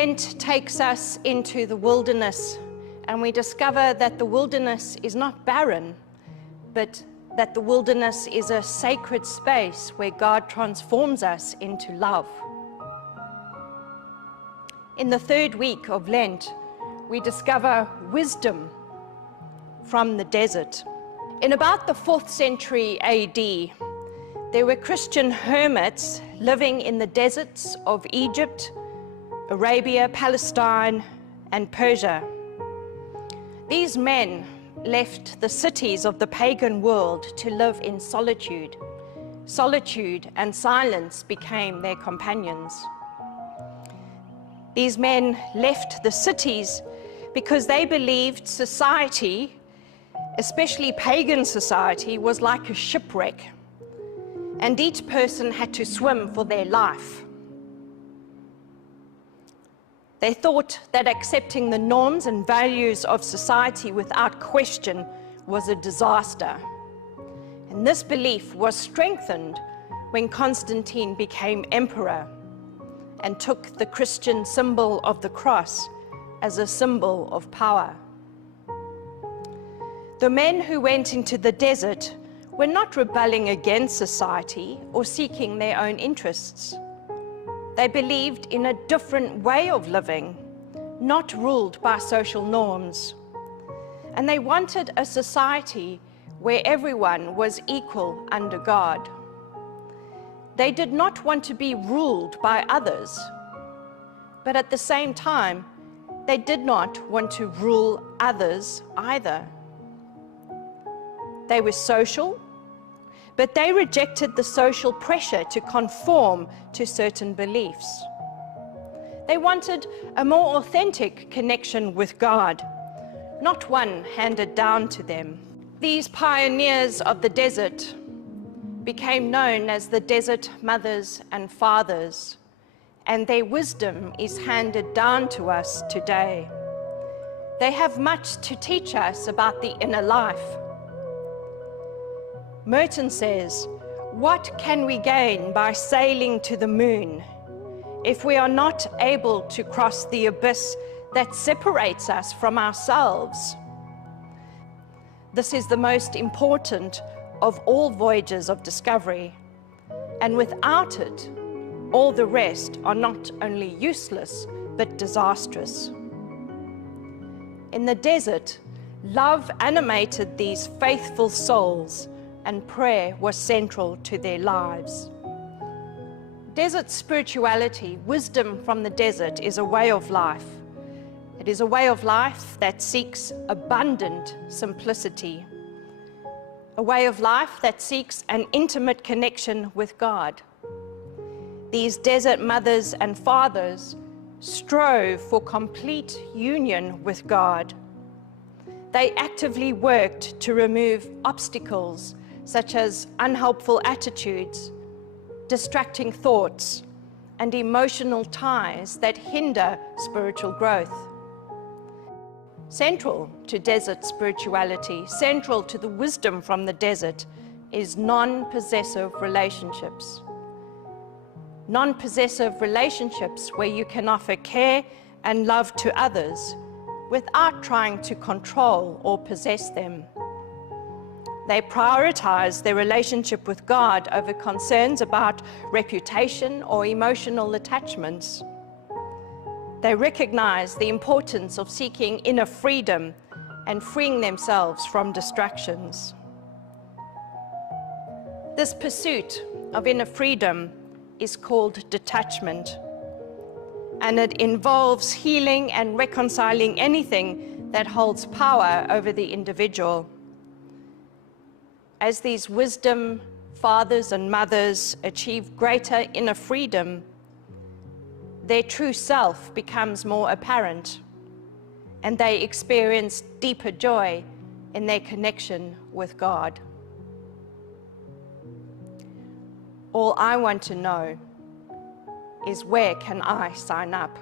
Lent takes us into the wilderness, and we discover that the wilderness is not barren, but that the wilderness is a sacred space where God transforms us into love. In the third week of Lent, we discover wisdom from the desert. In about the 4th century AD, there were Christian hermits living in the deserts of Egypt, Arabia, Palestine, and Persia. These men left the cities of the pagan world to live in solitude. Solitude and silence became their companions. These men left the cities because they believed society, especially pagan society, was like a shipwreck, and each person had to swim for their life. They thought that accepting the norms and values of society without question was a disaster. And this belief was strengthened when Constantine became emperor and took the Christian symbol of the cross as a symbol of power. The men who went into the desert were not rebelling against society or seeking their own interests. They believed in a different way of living, not ruled by social norms. And they wanted a society where everyone was equal under God. They did not want to be ruled by others, but at the same time, they did not want to rule others either. They were social, but they rejected the social pressure to conform to certain beliefs. They wanted a more authentic connection with God, not one handed down to them. These pioneers of the desert became known as the desert mothers and fathers, and their wisdom is handed down to us today. They have much to teach us about the inner life. Merton says, "What can we gain by sailing to the moon if we are not able to cross the abyss that separates us from ourselves?" This is the most important of all voyages of discovery, and without it, all the rest are not only useless, but disastrous. In the desert, love animated these faithful souls, and prayer was central to their lives. Desert spirituality, wisdom from the desert, is a way of life. It is a way of life that seeks abundant simplicity, a way of life that seeks an intimate connection with God. These desert mothers and fathers strove for complete union with God. They actively worked to remove obstacles such as unhelpful attitudes, distracting thoughts, and emotional ties that hinder spiritual growth. Central to desert spirituality, central to the wisdom from the desert, is non-possessive relationships. Non-possessive relationships where you can offer care and love to others without trying to control or possess them. They prioritize their relationship with God over concerns about reputation or emotional attachments. They recognize the importance of seeking inner freedom and freeing themselves from distractions. This pursuit of inner freedom is called detachment, and it involves healing and reconciling anything that holds power over the individual. As these wisdom fathers and mothers achieve greater inner freedom, their true self becomes more apparent, and they experience deeper joy in their connection with God. All I want to know is, where can I sign up?